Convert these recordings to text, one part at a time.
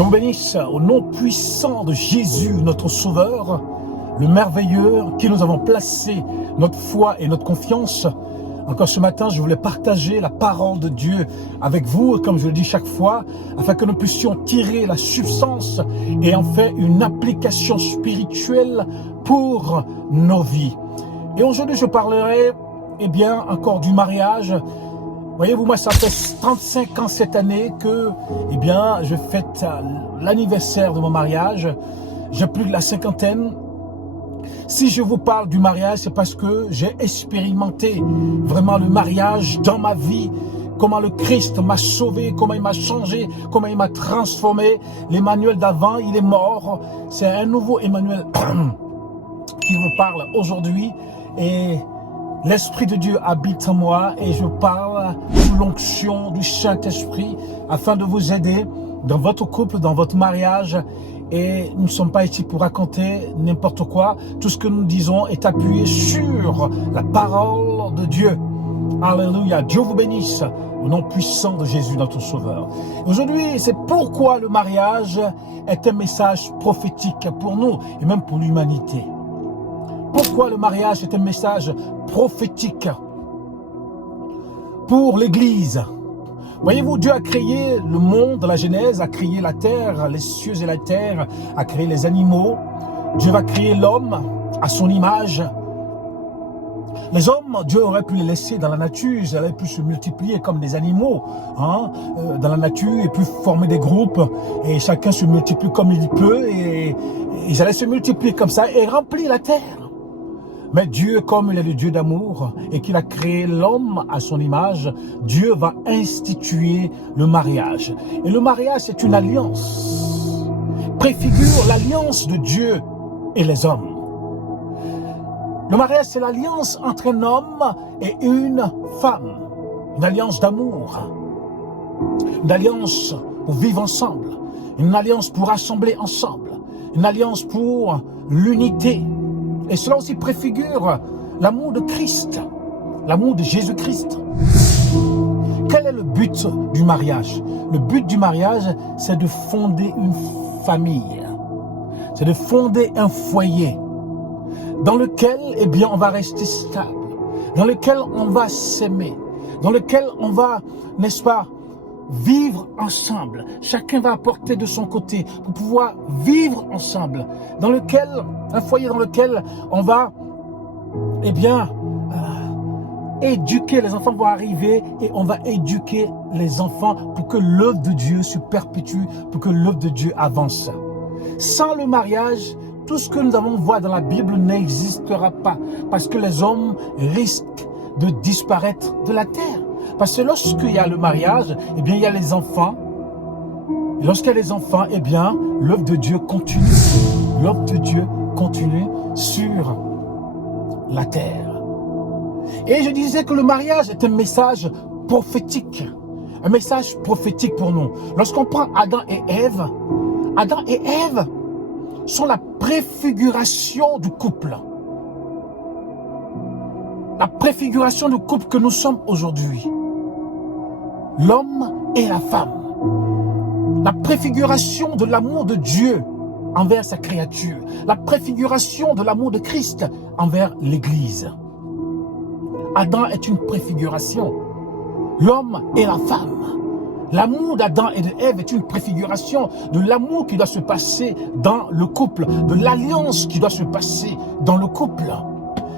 Je vous bénisse au nom puissant de Jésus, notre Sauveur, le merveilleux, qui nous avons placé notre foi et notre confiance. Encore ce matin, je voulais partager la parole de Dieu avec vous, comme je le dis chaque fois, afin que nous puissions tirer la substance et en faire une application spirituelle pour nos vies. Et aujourd'hui, je parlerai, encore du mariage. Voyez-vous, moi, ça fait 35 ans cette année que, je fête l'anniversaire de mon mariage. J'ai plus de la cinquantaine. Si je vous parle du mariage, c'est parce que j'ai expérimenté vraiment le mariage dans ma vie, comment le Christ m'a sauvé, comment il m'a changé, comment il m'a transformé. L'Emmanuel d'avant, il est mort. C'est un nouveau Emmanuel qui vous parle aujourd'hui. Et l'Esprit de Dieu habite en moi et je parle sous l'onction du Saint-Esprit afin de vous aider dans votre couple, dans votre mariage. Et nous ne sommes pas ici pour raconter n'importe quoi. Tout ce que nous disons est appuyé sur la parole de Dieu. Alléluia. Dieu vous bénisse au nom puissant de Jésus, notre Sauveur. Aujourd'hui, c'est pourquoi le mariage est un message prophétique pour nous et même pour l'humanité. Pourquoi le mariage est un message prophétique pour l'Église. Voyez-vous, Dieu a créé le monde, la Genèse, a créé la terre, les cieux et la terre, a créé les animaux. Dieu va créer l'homme à son image. Les hommes, Dieu aurait pu les laisser dans la nature, ils auraient pu se multiplier comme des animaux dans la nature et puis former des groupes et chacun se multiplie comme il peut et ils allaient se multiplier comme ça et remplir la terre. Mais Dieu, comme il est le Dieu d'amour et qu'il a créé l'homme à son image, Dieu va instituer le mariage. Et le mariage, c'est une alliance, préfigure l'alliance de Dieu et les hommes. Le mariage, c'est l'alliance entre un homme et une femme, une alliance d'amour, une alliance pour vivre ensemble, une alliance pour rassembler ensemble, une alliance pour l'unité. Et cela aussi préfigure l'amour de Christ, l'amour de Jésus-Christ. Quel est le but du mariage? Le but du mariage, c'est de fonder une famille. C'est de fonder un foyer dans lequel, on va rester stable, dans lequel on va s'aimer, dans lequel on va, n'est-ce pas, vivre ensemble. Chacun va apporter de son côté pour pouvoir vivre ensemble. Un foyer dans lequel on va, éduquer. Les enfants vont arriver et on va éduquer les enfants pour que l'œuvre de Dieu se perpétue, pour que l'œuvre de Dieu avance. Sans le mariage, tout ce que nous avons vu dans la Bible n'existera pas parce que les hommes risquent de disparaître de la terre. Parce que lorsqu'il y a le mariage, il y a les enfants. Et lorsqu'il y a les enfants, l'œuvre de Dieu continue. L'œuvre de Dieu continue sur la terre. Et je disais que le mariage est un message prophétique. Un message prophétique pour nous. Lorsqu'on prend Adam et Ève sont la préfiguration du couple. La préfiguration du couple que nous sommes aujourd'hui. L'homme et la femme. La préfiguration de l'amour de Dieu envers sa créature. La préfiguration de l'amour de Christ envers l'Église. Adam est une préfiguration. L'homme et la femme. L'amour d'Adam et de Ève est une préfiguration de l'amour qui doit se passer dans le couple, de l'alliance qui doit se passer dans le couple.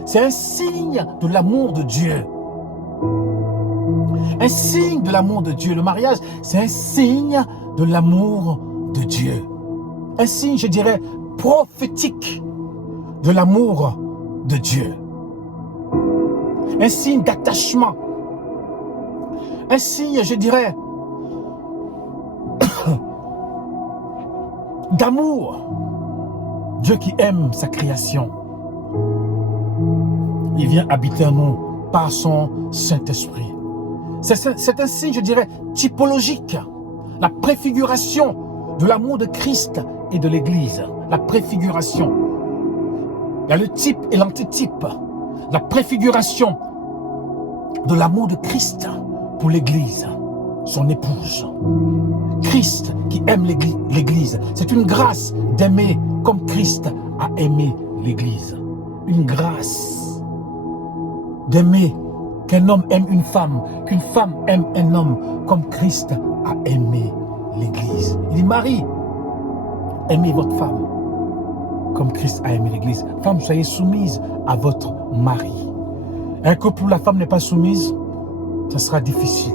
C'est un signe de l'amour de Dieu. Un signe de l'amour de Dieu. Le mariage, c'est un signe de l'amour de Dieu. Un signe, je dirais, prophétique de l'amour de Dieu. Un signe d'attachement. Un signe, je dirais, d'amour. Dieu qui aime sa création. Il vient habiter en nous par son Saint-Esprit. C'est un signe, je dirais, typologique. La préfiguration de l'amour de Christ et de l'Église. La préfiguration. Il y a le type et l'antitype. La préfiguration de l'amour de Christ pour l'Église. son épouse. Christ qui aime l'Église. C'est une grâce d'aimer comme Christ a aimé l'Église. Une grâce d'aimer, qu'un homme aime une femme, qu'une femme aime un homme comme Christ a aimé l'Église. Il dit, Marie, aimez votre femme comme Christ a aimé l'Église. Femme, soyez soumise à votre mari. Un couple où la femme n'est pas soumise, ça sera difficile.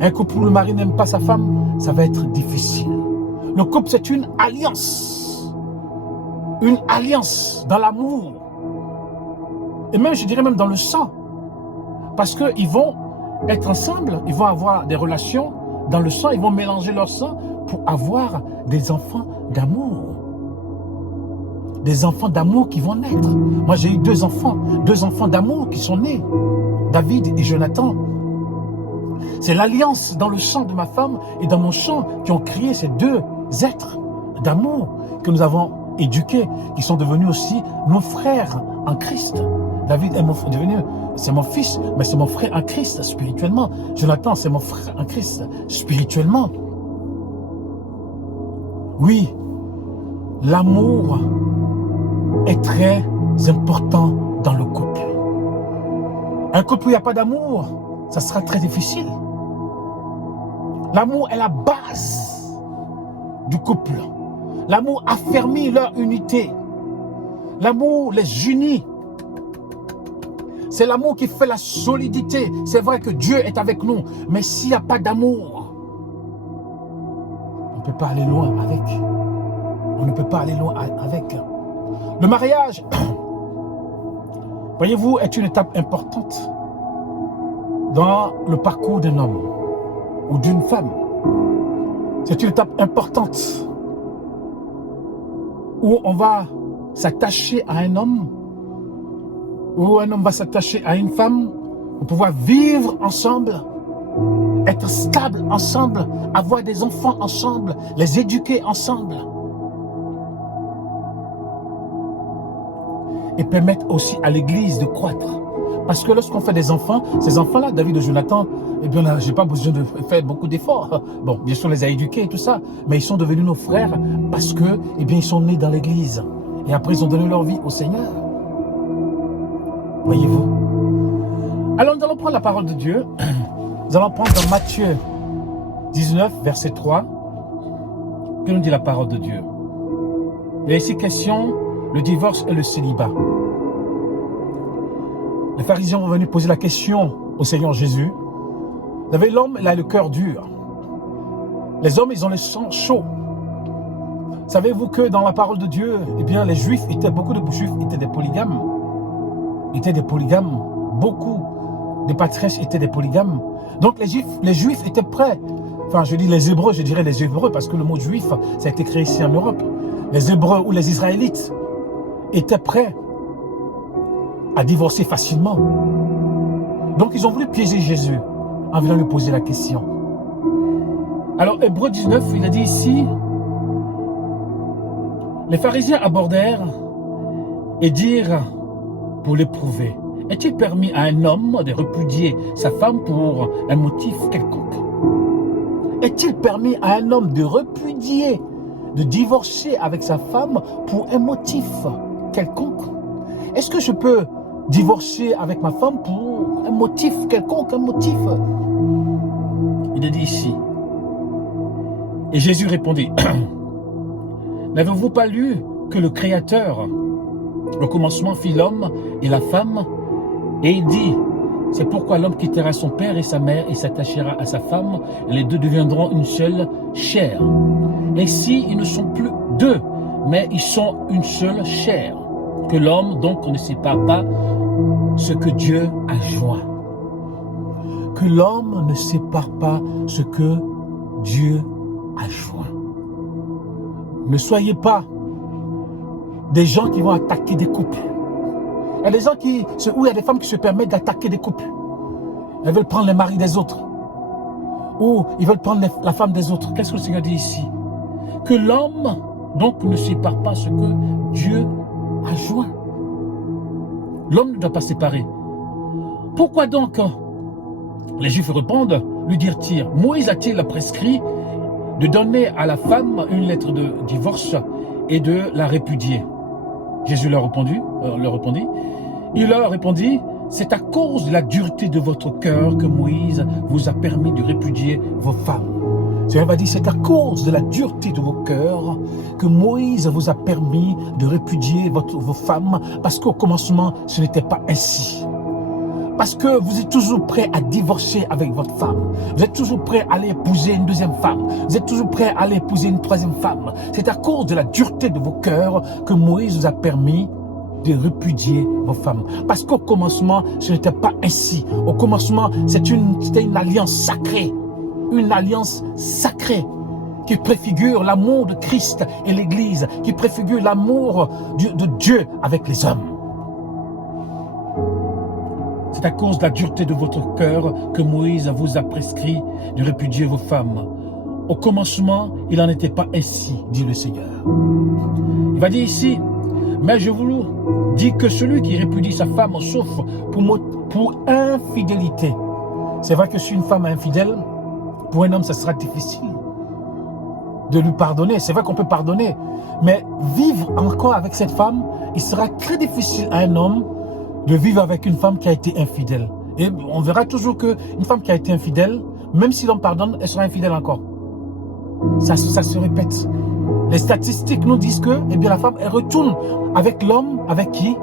Un couple où le mari n'aime pas sa femme, ça va être difficile. Le couple, c'est une alliance. Une alliance dans l'amour. Et même, je dirais même dans le sang. Parce qu'ils vont être ensemble, ils vont avoir des relations dans le sang, ils vont mélanger leur sang pour avoir des enfants d'amour. Des enfants d'amour qui vont naître. Moi, j'ai eu deux enfants d'amour qui sont nés. David et Jonathan. C'est l'alliance dans le sang de ma femme et dans mon sang qui ont créé ces deux êtres d'amour que nous avons éduqués, qui sont devenus aussi nos frères en Christ. David est c'est mon fils, mais c'est mon frère en Christ spirituellement. Jonathan, c'est mon frère en Christ spirituellement. Oui, l'amour est très important dans le couple. Un couple où il n'y a pas d'amour, ça sera très difficile. L'amour est la base du couple. L'amour affermit leur unité. L'amour les unit. C'est l'amour qui fait la solidité. C'est vrai que Dieu est avec nous, mais s'il n'y a pas d'amour, on ne peut pas aller loin avec. On ne peut pas aller loin avec. Le mariage, voyez-vous, est une étape importante dans le parcours d'un homme ou d'une femme. C'est une étape importante où on va s'attacher à un homme, où un homme va s'attacher à une femme, pour pouvoir vivre ensemble, être stable ensemble, avoir des enfants ensemble, les éduquer ensemble. Et permettre aussi à l'Église de croître. Parce que lorsqu'on fait des enfants, ces enfants-là, David et Jonathan, eh bien, j'ai pas besoin de faire beaucoup d'efforts. Bon, bien sûr, on les a éduqués et tout ça, mais ils sont devenus nos frères parce que, eh bien, ils sont nés dans l'Église. Et après, ils ont donné leur vie au Seigneur. Voyez-vous. Alors, nous allons prendre la parole de Dieu. Nous allons prendre dans Matthieu 19, verset 3. Que nous dit la parole de Dieu? Il est ici question, le divorce et le célibat. Les pharisiens vont venir poser la question au Seigneur Jésus. Vous savez, l'homme, il a le cœur dur. Les hommes, ils ont le sang chaud. Savez-vous que dans la parole de Dieu, eh bien, les Juifs beaucoup de Juifs étaient des polygames. Beaucoup de patriarches étaient des polygames. Donc les Juifs étaient prêts. Enfin, je dis les Hébreux, je dirais les Hébreux, parce que le mot juif, ça a été créé ici en Europe. Les Hébreux ou les Israélites étaient prêts à divorcer facilement. Donc ils ont voulu piéger Jésus en venant lui poser la question. Alors Hébreux 19, il a dit ici, les pharisiens abordèrent et dirent pour l'éprouver, est-il permis à un homme de répudier sa femme pour un motif quelconque? Est-il permis à un homme de répudier, de divorcer avec sa femme pour un motif quelconque? Est-ce que je peux divorcer avec ma femme pour un motif quelconque, un motif? Il est dit ici. Et Jésus répondit, n'avez-vous pas lu que le Créateur, au commencement, fit l'homme et la femme, et il dit, c'est pourquoi l'homme quittera son père et sa mère et s'attachera à sa femme, et les deux deviendront une seule chair. Ainsi, ils ne sont plus deux, mais ils sont une seule chair. Que l'homme donc ne sépare pas ce que Dieu a joint. Que l'homme ne sépare pas ce que Dieu a joint. Ne soyez pas des gens qui vont attaquer des couples. Il y a des gens où il y a des femmes qui se permettent d'attaquer des couples. Elles veulent prendre les maris des autres. Ou ils veulent prendre la femme des autres. Qu'est-ce que le Seigneur dit ici? Que l'homme donc ne sépare pas ce que Dieu a joint. L'homme ne doit pas séparer. Pourquoi donc Les Juifs répondent, lui dirent-ils, Moïse a-t-il prescrit de donner à la femme une lettre de divorce et de la répudier? Jésus leur répondit, il leur répondit, c'est à cause de la dureté de votre cœur que Moïse vous a permis de répudier vos femmes. Seigneur va dire, c'est à cause de la dureté de vos cœurs que Moïse vous a permis de répudier vos femmes, parce qu'au commencement, ce n'était pas ainsi. Parce que vous êtes toujours prêt à divorcer avec votre femme. Vous êtes toujours prêt à aller épouser une deuxième femme. Vous êtes toujours prêt à aller épouser une troisième femme. C'est à cause de la dureté de vos cœurs que Moïse vous a permis de répudier vos femmes. Parce qu'au commencement, ce n'était pas ainsi. Au commencement, c'était une alliance sacrée. Une alliance sacrée qui préfigure l'amour de Christ et l'Église, qui préfigure l'amour de Dieu avec les hommes. C'est à cause de la dureté de votre cœur que Moïse vous a prescrit de répudier vos femmes. Au commencement, il n'en était pas ainsi, dit le Seigneur. Il va dire ici, mais je vous dis que celui qui répudie sa femme souffre pour infidélité. C'est vrai que si une femme est infidèle, pour un homme, ça sera difficile de lui pardonner. C'est vrai qu'on peut pardonner, mais vivre encore avec cette femme, il sera très difficile à un homme de vivre avec une femme qui a été infidèle. Et on verra toujours qu'une femme qui a été infidèle, même si l'on pardonne, elle sera infidèle encore. Ça se répète. Les statistiques nous disent que la femme, elle retourne avec l'homme avec qui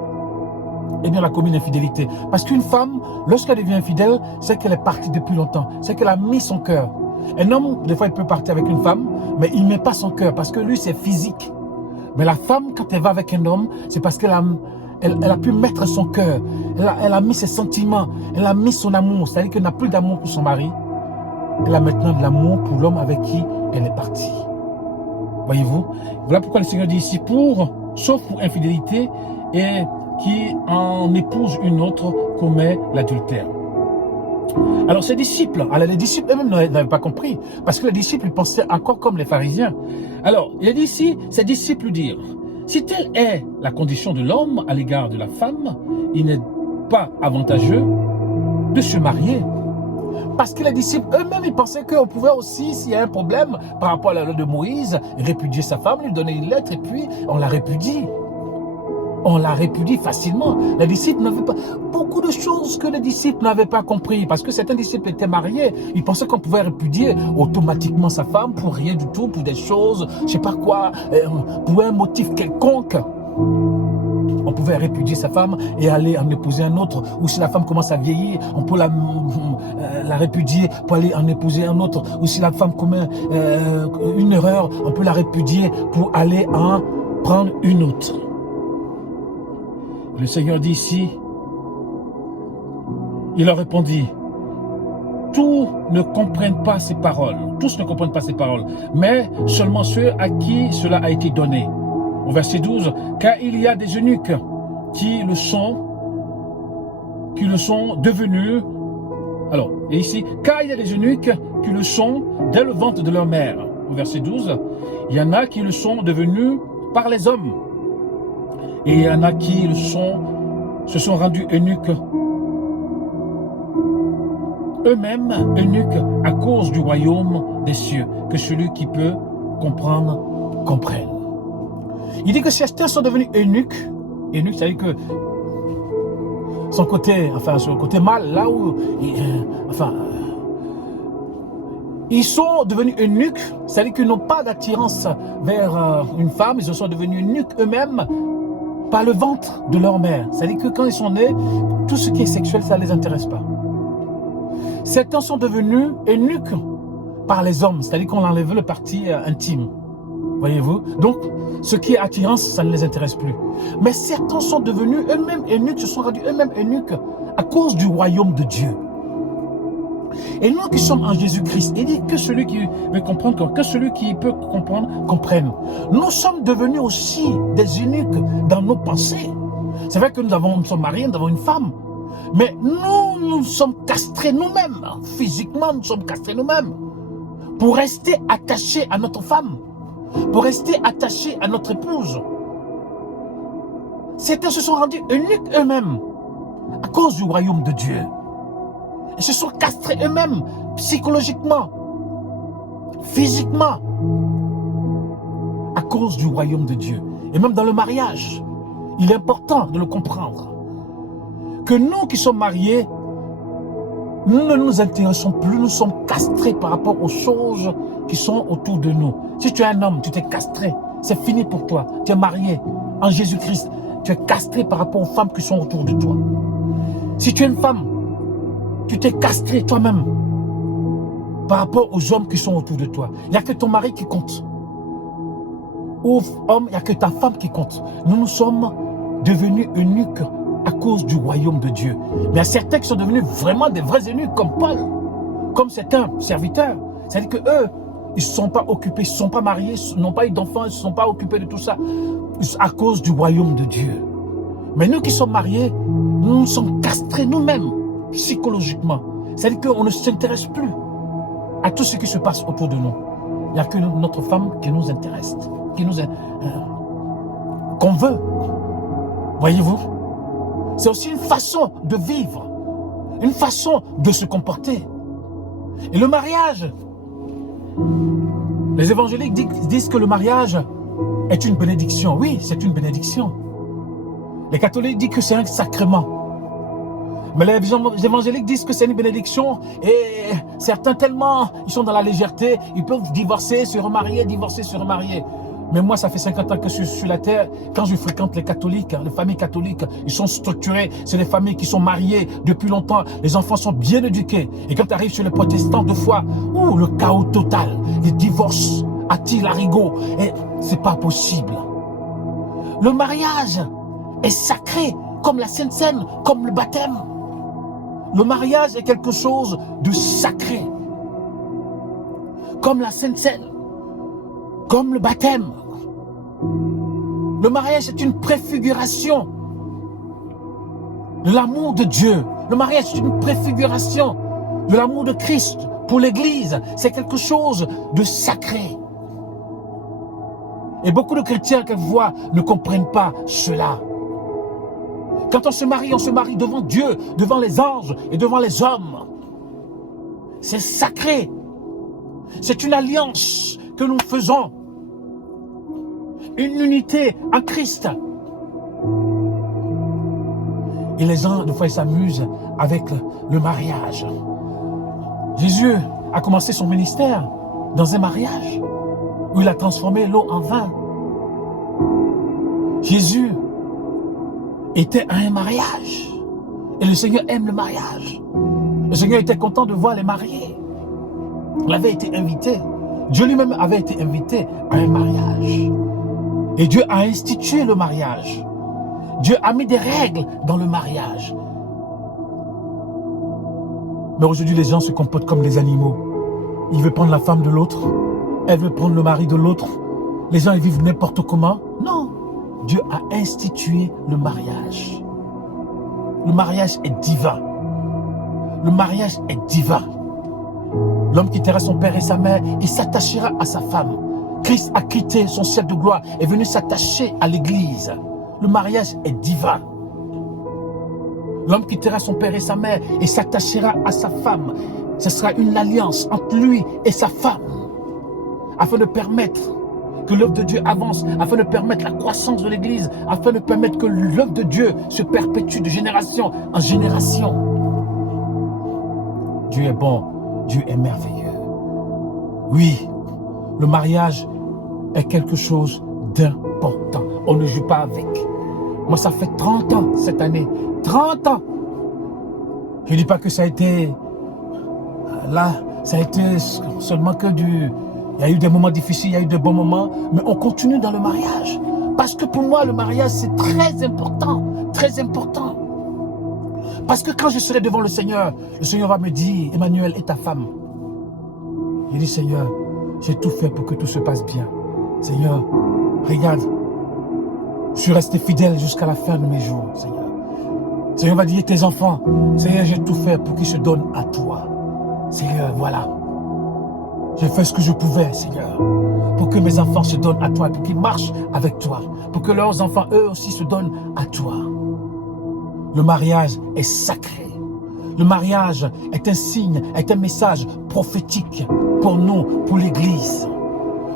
elle a commis l'infidélité. Parce qu'une femme, lorsqu'elle devient infidèle, c'est qu'elle est partie depuis longtemps. C'est qu'elle a mis son cœur. Un homme, des fois, il peut partir avec une femme, mais il ne met pas son cœur parce que lui, c'est physique. Mais la femme, quand elle va avec un homme, c'est parce qu'elle a pu mettre son cœur. Elle a mis ses sentiments. Elle a mis son amour. C'est-à-dire qu'elle n'a plus d'amour pour son mari. Elle a maintenant de l'amour pour l'homme avec qui elle est partie. Voyez-vous? Voilà pourquoi le Seigneur dit ici, sauf pour infidélité, et qui en épouse une autre commet l'adultère. Alors les disciples eux-mêmes n'avaient pas compris, parce que les disciples pensaient encore comme les pharisiens. Alors, il a dit ici, ces disciples dirent, si telle est la condition de l'homme à l'égard de la femme, il n'est pas avantageux de se marier. Parce que les disciples eux-mêmes, ils pensaient qu'on pouvait aussi, s'il y a un problème par rapport à la loi de Moïse, répudier sa femme, lui donner une lettre et puis on la répudie. On la répudie facilement. Les disciples n'avaient pas... Beaucoup de choses que les disciples n'avaient pas compris. Parce que certains disciples étaient mariés. Ils pensaient qu'on pouvait répudier automatiquement sa femme pour rien du tout, pour des choses, je ne sais pas quoi, pour un motif quelconque. On pouvait répudier sa femme et aller en épouser un autre. Ou si la femme commence à vieillir, on peut la répudier pour aller en épouser un autre. Ou si la femme commet une erreur, on peut la répudier pour aller en prendre une autre. Le Seigneur dit ici, il leur répondit, tous ne comprennent pas ces paroles, mais seulement ceux à qui cela a été donné. Au verset 12, car il y a des eunuques qui le sont devenus, alors, et ici, car il y a des eunuques qui le sont dès le ventre de leur mère. Au verset 12, il y en a qui le sont devenus par les hommes. Et il y en a qui se sont rendus eunuques, eux-mêmes eunuques à cause du royaume des cieux, que celui qui peut comprendre, comprenne. Il dit que certains sont devenus eunuques, c'est-à-dire que son côté mal, là où, ils sont devenus eunuques, c'est-à-dire qu'ils n'ont pas d'attirance vers une femme, ils se sont devenus eunuques eux-mêmes, par le ventre de leur mère. C'est-à-dire que quand ils sont nés, tout ce qui est sexuel, ça ne les intéresse pas. Certains sont devenus eunuques par les hommes, c'est-à-dire qu'on enlève le parti intime. Voyez-vous? Donc, ce qui est attirance, ça ne les intéresse plus. Mais certains sont devenus eux-mêmes eunuques, se sont rendus eux-mêmes eunuques à cause du royaume de Dieu. Et nous qui sommes en Jésus-Christ, il dit que celui qui veut comprendre, que celui qui peut comprendre, comprenne. Nous sommes devenus aussi des eunuques dans nos pensées. C'est vrai que nous sommes mariés, nous avons une femme. Mais nous sommes castrés nous-mêmes. Physiquement, nous sommes castrés nous-mêmes. Pour rester attachés à notre femme. Pour rester attachés à notre épouse. Certains se sont rendus eunuques eux-mêmes. À cause du royaume de Dieu. Ils se sont castrés eux-mêmes, psychologiquement, physiquement, à cause du royaume de Dieu. Et même dans le mariage, il est important de le comprendre. Que nous qui sommes mariés, nous ne nous intéressons plus, nous sommes castrés par rapport aux choses qui sont autour de nous. Si tu es un homme, tu t'es castré, c'est fini pour toi. Tu es marié en Jésus-Christ, tu es castré par rapport aux femmes qui sont autour de toi. Si tu es une femme, tu t'es castré toi-même par rapport aux hommes qui sont autour de toi. Il n'y a que ton mari qui compte. Ou homme, il n'y a que ta femme qui compte. Nous sommes devenus eunuques à cause du royaume de Dieu. Mais il y a certains qui sont devenus vraiment des vrais eunuques, comme Paul, comme certains serviteurs. C'est-à-dire qu'eux, ils ne se sont pas occupés, ils ne se sont pas mariés, ils n'ont pas eu d'enfants, ils ne se sont pas occupés de tout ça à cause du royaume de Dieu. Mais nous qui sommes mariés, nous nous sommes castrés nous-mêmes, psychologiquement. C'est-à-dire qu'on ne s'intéresse plus à tout ce qui se passe autour de nous. Il n'y a que notre femme qui nous intéresse, qu'on veut. Voyez-vous? C'est aussi une façon de vivre, une façon de se comporter. Et le mariage, les évangéliques disent que le mariage est une bénédiction. Oui, c'est une bénédiction. Les catholiques disent que c'est un sacrement. Mais les évangéliques disent que c'est une bénédiction et certains tellement, ils sont dans la légèreté, ils peuvent divorcer, se remarier, divorcer, se remarier. Mais moi, ça fait 50 ans que je suis sur la terre. Quand je fréquente les catholiques, les familles catholiques, ils sont structurés. C'est des familles qui sont mariées depuis longtemps. Les enfants sont bien éduqués. Et quand tu arrives chez les protestants, deux fois, le chaos total. Les divorces à tire-larigot. Et c'est pas possible. Le mariage est sacré, comme la Sainte Seine, comme le baptême. Le mariage est quelque chose de sacré. Comme la Sainte Seine. Comme le baptême. Le mariage est une préfiguration de l'amour de Dieu. Le mariage est une préfiguration de l'amour de Christ pour l'Église. C'est quelque chose de sacré. Et beaucoup de chrétiens, quelquefois, ne comprennent pas cela. Quand on se marie devant Dieu, devant les anges et devant les hommes. C'est sacré. C'est une alliance que nous faisons. Une unité en Christ. Et les gens, des fois, ils s'amusent avec le mariage. Jésus a commencé son ministère dans un mariage où il a transformé l'eau en vin. Jésus était à un mariage. Et le Seigneur aime le mariage. Le Seigneur était content de voir les mariés. Il avait été invité. Dieu lui-même avait été invité à un mariage. Et Dieu a institué le mariage. Dieu a mis des règles dans le mariage. Mais aujourd'hui, les gens se comportent comme les animaux. Ils veulent prendre la femme de l'autre. Elle veut prendre le mari de l'autre. Les gens, ils vivent n'importe comment. Non. Dieu a institué le mariage. Le mariage est divin. Le mariage est divin. L'homme quittera son père et sa mère, il s'attachera à sa femme. Christ a quitté son ciel de gloire et est venu s'attacher à l'église. Le mariage est divin. L'homme quittera son père et sa mère et s'attachera à sa femme. Ce sera une alliance entre lui et sa femme. Afin de permettre que l'œuvre de Dieu avance, afin de permettre la croissance de l'église, afin de permettre que l'œuvre de Dieu se perpétue de génération en génération. Dieu est bon, Dieu est merveilleux. Oui, le mariage est quelque chose d'important. On ne joue pas avec. Moi, ça fait 30 ans cette année. 30 ans. Je ne dis pas que ça a été... Là, ça a été seulement que du... Il y a eu des moments difficiles, il y a eu des bons moments, mais on continue dans le mariage. Parce que pour moi, le mariage, c'est très important. Très important. Parce que quand je serai devant le Seigneur va me dire, Emmanuel est ta femme. Je dis, Seigneur, j'ai tout fait pour que tout se passe bien. Seigneur, regarde, je suis resté fidèle jusqu'à la fin de mes jours, Seigneur. Seigneur va dire, tes enfants, Seigneur, j'ai tout fait pour qu'ils se donnent à toi. Seigneur, voilà. J'ai fait ce que je pouvais, Seigneur, pour que mes enfants se donnent à toi, pour qu'ils marchent avec toi, pour que leurs enfants, eux aussi, se donnent à toi. Le mariage est sacré. Le mariage est un signe, est un message prophétique pour nous, pour l'Église.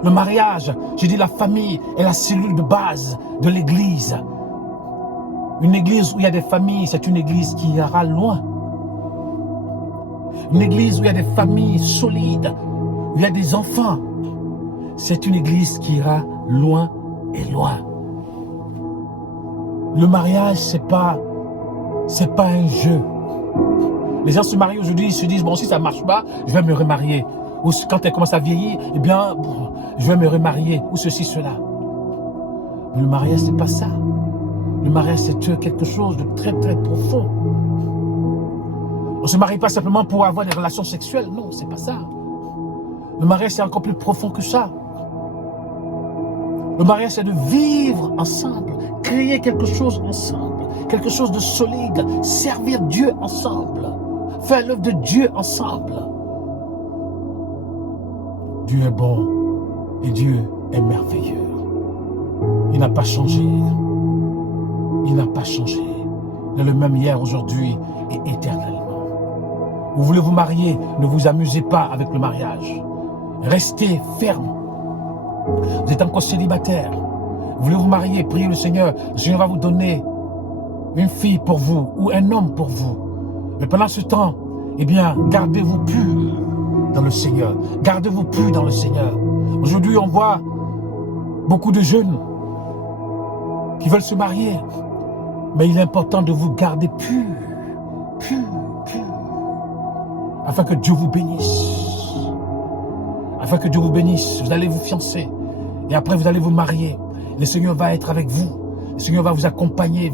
Le mariage, je dis la famille, est la cellule de base de l'Église. Une église où il y a des familles, c'est une église qui ira loin. Une église où il y a des familles solides, où il y a des enfants, c'est une église qui ira loin et loin. Le mariage, c'est pas un jeu. Les gens se marient aujourd'hui, ils se disent, bon, si ça ne marche pas, je vais me remarier. Ou quand elle commence à vieillir, eh bien, je vais me remarier, ou ceci, cela. Mais le mariage, c'est pas ça. Le mariage, c'est quelque chose de très, très profond. On ne se marie pas simplement pour avoir des relations sexuelles. Non, c'est pas ça. Le mariage, c'est encore plus profond que ça. Le mariage, c'est de vivre ensemble, créer quelque chose ensemble, quelque chose de solide, servir Dieu ensemble, faire l'œuvre de Dieu ensemble. Dieu est bon et Dieu est merveilleux. Il n'a pas changé. Il n'a pas changé. Il est le même hier, aujourd'hui et éternellement. Vous voulez vous marier, ne vous amusez pas avec le mariage. Restez ferme. Vous êtes encore célibataire. Vous voulez vous marier, priez le Seigneur va vous donner une fille pour vous ou un homme pour vous. Mais pendant ce temps, eh bien, gardez-vous pur dans le Seigneur. Gardez-vous pur dans le Seigneur. Aujourd'hui, on voit beaucoup de jeunes qui veulent se marier. Mais il est important de vous garder pur, afin que Dieu vous bénisse. Afin que Dieu vous bénisse. Vous allez vous fiancer. Et après, vous allez vous marier. Le Seigneur va être avec vous. Le Seigneur va vous accompagner.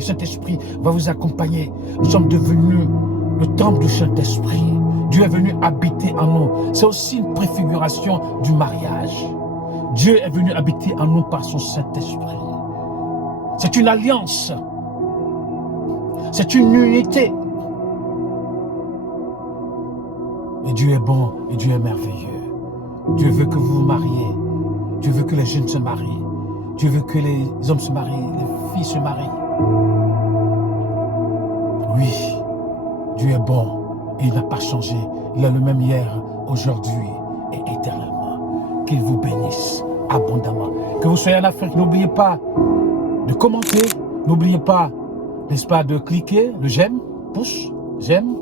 Saint-Esprit va vous accompagner. Nous sommes devenus le temple du Saint-Esprit. Dieu est venu habiter en nous. C'est aussi une préfiguration du mariage. Dieu est venu habiter en nous par son Saint-Esprit. C'est une alliance. C'est une unité. Et Dieu est bon et Dieu est merveilleux. Dieu veut que vous vous mariez. Dieu veut que les jeunes se marient. Dieu veut que les hommes se marient, les filles se marient. Oui, Dieu est bon et il n'a pas changé. Il est le même hier, aujourd'hui et éternellement. Qu'il vous bénisse abondamment. Que vous soyez en Afrique, n'oubliez pas de commenter. N'oubliez pas, n'est-ce pas, de cliquer le j'aime, pouce, j'aime.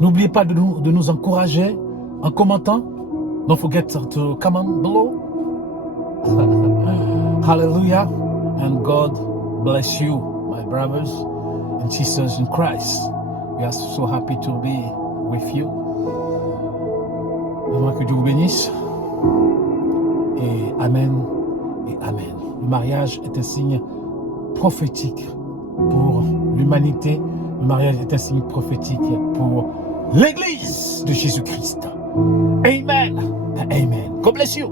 N'oubliez pas de nous encourager en commentant. Don't forget to comment below. Hallelujah. And God bless you, my brothers and sisters in Christ. We are so happy to be with you. J'aimerais que Dieu vous bénisse. Et Amen et Amen. Le mariage est un signe prophétique pour l'humanité. Le mariage est un signe prophétique pour l'Église de Jésus-Christ. Amen. Amen. God bless you.